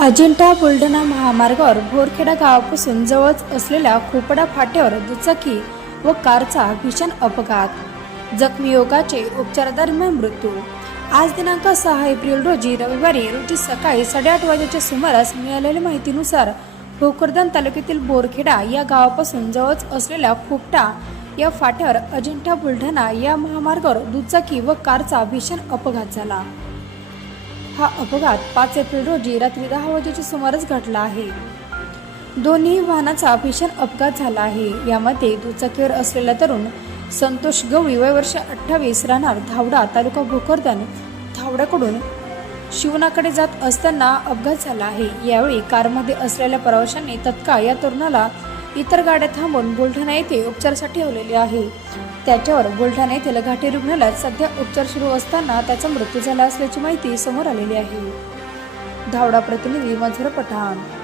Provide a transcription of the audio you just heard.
अजिंठा बुलढाणा महामार्गावर भोरखेडा गावापासून जवळच असलेल्या खोपडा फाट्यावर दुचाकी व कारचा भीषण अपघात. जखमी योगाचे उपचारादरम्यान मृत्यू. आज दिनांक सहा एप्रिल रोजी रविवारी रोजी सकाळी साडेआठ वाजेच्या सुमारास मिळालेल्या माहितीनुसार भोकरदन तालुक्यातील बोरखेडा या गावापासून जवळच असलेल्या खोपटा या फाट्यावर अजिंठा बुलढाणा या महामार्गावर दुचाकी व कारचा भीषण अपघात झाला. हा अपघात पाच एप्रिल रोजी रात्री दहा वाजेच्या सुमारास घडला आहे. दोन्ही वाहनाचा भीषण अपघात झाला आहे. यामध्ये दुचाकीवर असलेला तरुण संतोष गवळी वय वर्ष अठ्ठावीस राहणार धावडा तालुका भोकरदन धावड्याकडून शिवनाकडे जात असताना अपघात झाला आहे. यावेळी कारमध्ये असलेल्या प्रवाशांनी तत्काळ या तरुणाला इतर गाड्या थांबून बुलढाणा येथे उपचारासाठी ठेवलेले आहे. त्याच्यावर बुलढाणा येथील घाटी रुग्णालयात सध्या उपचार सुरू असताना त्याचा मृत्यू झाला असल्याची माहिती समोर आलेली आहे. धावडा प्रतिनिधी मधुर पठाण.